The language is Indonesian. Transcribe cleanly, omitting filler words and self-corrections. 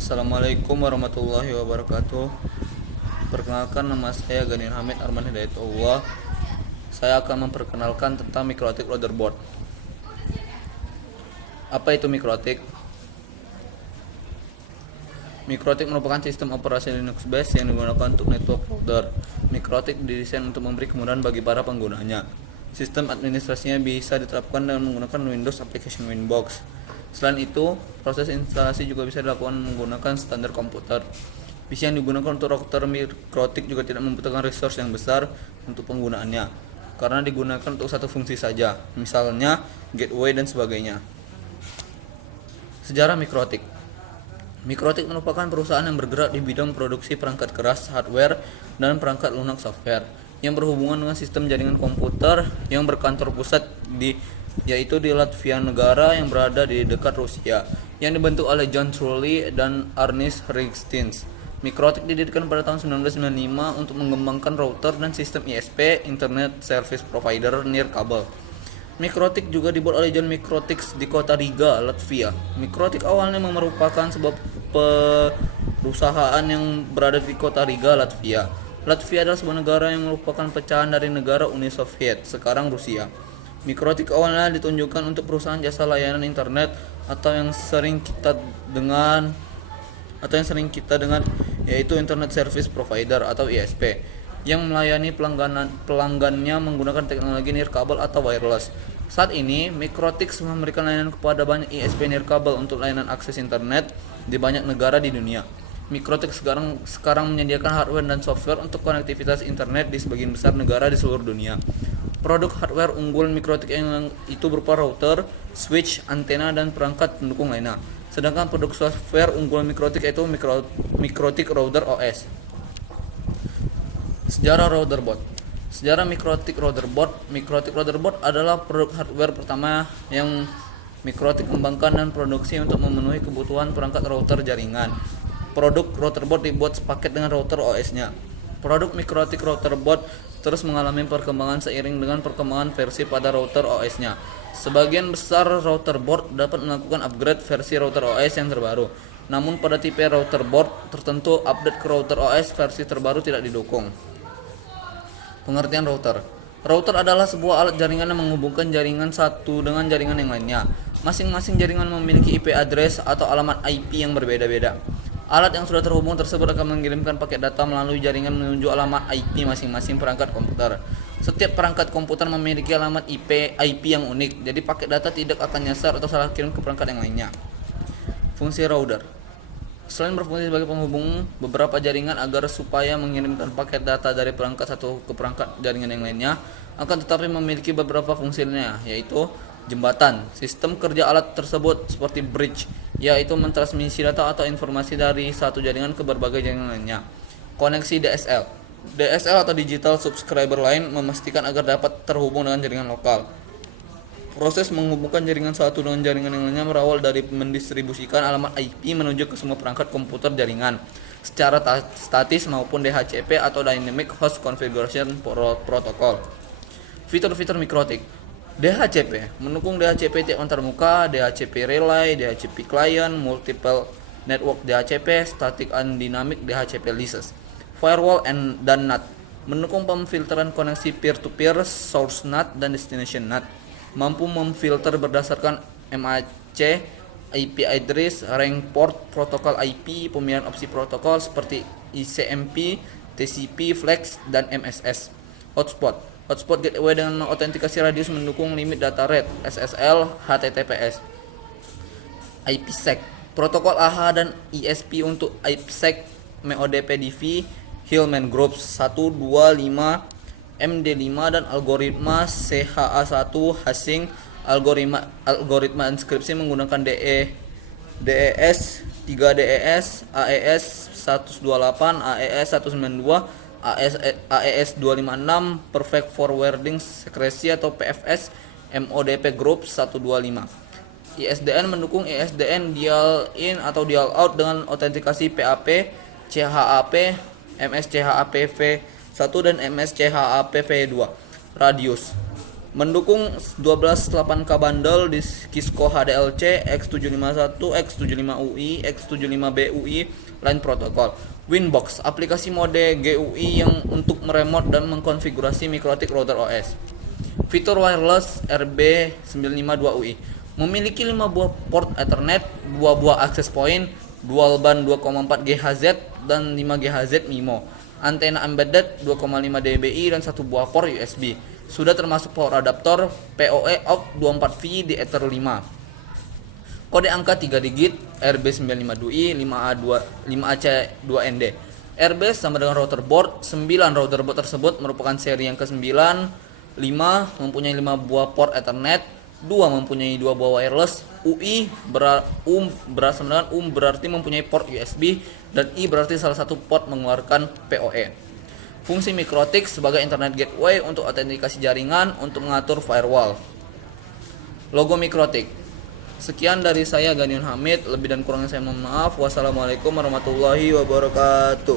Assalamualaikum warahmatullahi wabarakatuh. Perkenalkan, nama saya Ganin Hamid Arman Hidayatullah. Saya akan memperkenalkan tentang mikrotik motherboard. Apa itu mikrotik? Mikrotik merupakan sistem operasi Linux base yang digunakan untuk network router. Mikrotik didesain untuk memberi kemudahan bagi para penggunanya. Sistem administrasinya bisa diterapkan dengan menggunakan Windows Application Winbox. Selain itu, proses instalasi juga bisa dilakukan menggunakan standar komputer. PC yang digunakan untuk router mikrotik juga tidak membutuhkan resource yang besar untuk penggunaannya, karena digunakan untuk satu fungsi saja, misalnya gateway dan sebagainya. Sejarah mikrotik. Mikrotik merupakan perusahaan yang bergerak di bidang produksi perangkat keras, hardware, dan perangkat lunak software yang berhubungan dengan sistem jaringan komputer yang berkantor pusat yaitu di Latvia, negara yang berada di dekat Rusia, yang dibentuk oleh John Trulli dan Ernest Rigstins. Mikrotik didirikan pada tahun 1995 untuk mengembangkan router dan sistem ISP (Internet Service Provider) nirkabel. Mikrotik juga dibuat oleh John Mikrotics di kota Riga, Latvia. Mikrotik awalnya merupakan sebuah perusahaan yang berada di kota Riga, Latvia. Latvia adalah sebuah negara yang merupakan pecahan dari negara Uni Soviet, sekarang Rusia. Mikrotik awalnya ditunjukkan untuk perusahaan jasa layanan internet atau yang sering kita dengar yaitu Internet Service Provider atau ISP, yang melayani pelanggannya menggunakan teknologi nirkabel atau wireless. Saat ini, Mikrotics memberikan layanan kepada banyak ISP nirkabel untuk layanan akses internet di banyak negara di dunia. Mikrotics sekarang menyediakan hardware dan software untuk konektivitas internet di sebagian besar negara di seluruh dunia. Produk hardware unggul Mikrotik yang itu berupa router, switch, antena, dan perangkat pendukung lainnya. Sedangkan produk software unggul Mikrotik yaitu Mikrotik Router OS. Sejarah Routerboard. Sejarah Mikrotik Routerboard adalah produk hardware pertama yang Mikrotik kembangkan dan produksi untuk memenuhi kebutuhan perangkat router jaringan. Produk routerboard dibuat sepaket dengan router OS-nya. Produk Mikrotik Routerboard terus mengalami perkembangan seiring dengan perkembangan versi pada router OS-nya. Sebagian besar routerboard dapat melakukan upgrade versi router OS yang terbaru. Namun pada tipe routerboard tertentu, update ke router OS versi terbaru tidak didukung. Pengertian router. Router adalah sebuah alat jaringan yang menghubungkan jaringan satu dengan jaringan yang lainnya. Masing-masing jaringan memiliki IP address atau alamat IP yang berbeda-beda. Alat yang sudah terhubung tersebut akan mengirimkan paket data melalui jaringan menuju alamat IP masing-masing perangkat komputer. Setiap perangkat komputer memiliki alamat IP yang unik, jadi paket data tidak akan nyasar atau salah kirim ke perangkat yang lainnya. Fungsi router. Selain berfungsi sebagai penghubung beberapa jaringan agar supaya mengirimkan paket data dari perangkat satu ke perangkat jaringan yang lainnya, akan tetapi memiliki beberapa fungsi lainnya, yaitu jembatan. Sistem kerja alat tersebut seperti bridge, yaitu mentransmisi data atau informasi dari satu jaringan ke berbagai jaringan lainnya. Koneksi DSL. DSL atau Digital Subscriber Line memastikan agar dapat terhubung dengan jaringan lokal. Proses menghubungkan jaringan satu dengan jaringan yang lainnya berawal dari mendistribusikan alamat IP menuju ke semua perangkat komputer jaringan secara statis maupun DHCP atau Dynamic Host Configuration Protocol. Fitur-fitur Mikrotik. DHCP mendukung DHCP tiap antarmuka, DHCP Relay, DHCP Client, Multiple Network DHCP, Static and Dynamic DHCP Leases. Firewall dan NAT mendukung pemfilteran koneksi peer-to-peer, source NAT dan destination NAT. Mampu memfilter berdasarkan MAC, IP address, rank port, protokol IP, pemilihan opsi protokol seperti ICMP, TCP, Flex, dan MSS. Hotspot gateway dengan autentikasi radius mendukung limit data rate, SSL, HTTPS. IPsec, protokol AH dan ISP untuk IPsec, MODP-DV, Hillman Groups 125, MD5 dan algoritma CHA1 hashing, algoritma inskripsi menggunakan DES 3DES, AES 128, AES 192, AES 256, Perfect Forwarding Secrecy atau PFS, MODP Group 125. ISDN mendukung ISDN dial in atau dial out dengan autentikasi PAP, CHAP, MSCHAPV1 dan MSCHAPV2. Radius. Mendukung 12.8K bundle di Cisco HDLC, X751, X75UI, X75B UI, lain protokol. Winbox, aplikasi mode GUI yang untuk meremote dan mengkonfigurasi Mikrotik Router OS. Fitur wireless RB952UI, memiliki 5 buah port Ethernet, 2 buah access point, dual band 2,4 GHz dan 5 GHz MIMO, antena embedded 2,5 dBi dan 1 buah port USB. Sudah termasuk power adapter PoE AUX 24V di Ether 5. Kode angka 3 digit RB952i 5AC2ND. RB sama dengan router board. 9 router board tersebut merupakan seri yang ke-9. 5 mempunyai 5 buah port Ethernet, 2 mempunyai 2 buah wireless. UI berasal dengan berarti mempunyai port USB, dan I berarti salah satu port mengeluarkan PoE. Fungsi Mikrotik sebagai internet gateway untuk autentikasi jaringan untuk mengatur firewall. Logo Mikrotik. Sekian dari saya Ganiun Hamid, lebih dan kurangnya saya mohon maaf. Wassalamualaikum warahmatullahi wabarakatuh.